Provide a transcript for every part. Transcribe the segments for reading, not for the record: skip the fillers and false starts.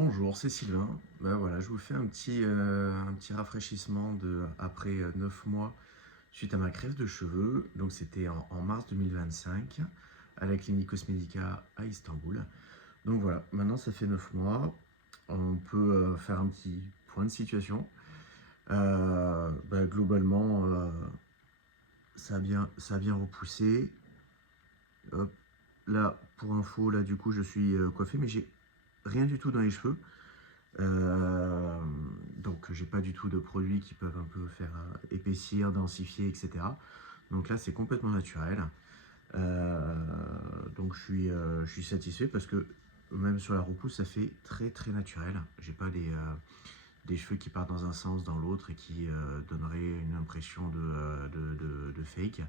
Bonjour, c'est Sylvain. Voilà, je vous fais un petit rafraîchissement après 9 mois suite à ma crève de cheveux. Donc c'était en mars 2025 à la clinique Cosmedica à Istanbul. Donc voilà, maintenant ça fait 9 mois. On peut faire un petit point de situation. Globalement, ça a bien repoussé. Hop. Là, pour info, là du coup je suis coiffé, mais j'ai rien du tout dans les cheveux. Euh, donc j'ai pas du tout de produits qui peuvent un peu faire épaissir, densifier, etc. Donc là c'est complètement naturel. Euh, donc je suis satisfait parce que même sur la repousse ça fait très naturel. J'ai pas des cheveux qui partent dans un sens, dans l'autre et qui donneraient une impression de fake.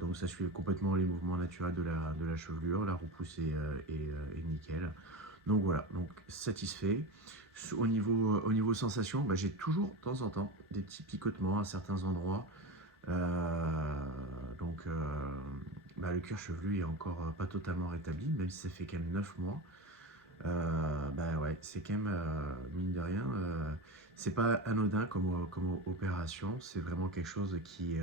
Donc ça suit complètement les mouvements naturels de la chevelure. La repousse est nickel. Donc voilà, donc satisfait. Au niveau sensation, j'ai toujours de temps en temps des petits picotements à certains endroits. Euh, donc le cuir chevelu est encore pas totalement rétabli, même si ça fait quand même 9 mois. Ouais, c'est quand même, mine de rien, c'est pas anodin comme opération, c'est vraiment quelque chose qui est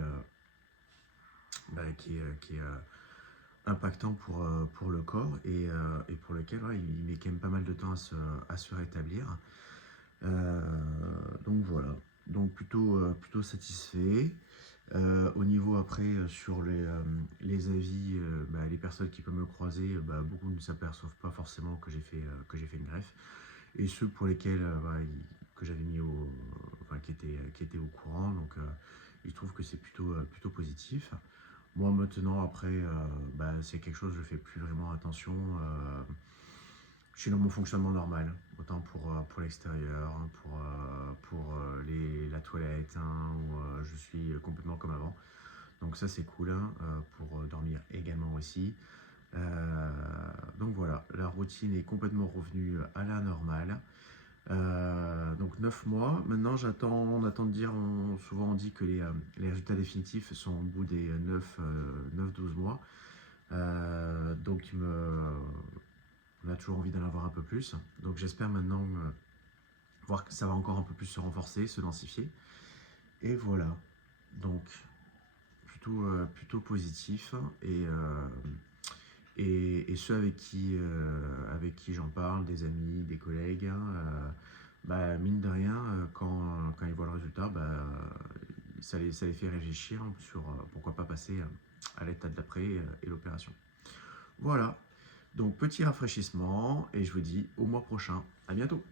impactant pour le corps et pour lequel ouais, il met quand même pas mal de temps à se rétablir. Euh, donc voilà, donc plutôt satisfait. Au niveau après sur les avis, les personnes qui peuvent me croiser, beaucoup ne s'aperçoivent pas forcément que j'ai fait une greffe. Et ceux pour lesquels que j'avais mis enfin, qui étaient au courant, donc ils trouvent que c'est plutôt positif. Moi maintenant après, c'est quelque chose, je fais plus vraiment attention. Je suis dans mon fonctionnement normal, autant pour l'extérieur, hein, pour la toilette, hein, où je suis complètement comme avant. Donc ça c'est cool, hein, pour dormir également aussi. Donc voilà, la routine est complètement revenue à la normale. Donc 9 mois. Maintenant, on attend de dire, souvent on dit que les résultats définitifs sont au bout des 9-12 mois. Donc on a toujours envie d'en avoir un peu plus. Donc j'espère maintenant voir que ça va encore un peu plus se renforcer, se densifier. Et voilà. Donc plutôt positif. Et ceux avec qui j'en parle, des amis, des collègues, hein, mine de rien, quand ils voient le résultat, ça les fait réfléchir sur pourquoi pas passer à l'étape d'après et l'opération. Voilà, donc petit rafraîchissement et je vous dis au mois prochain. À bientôt.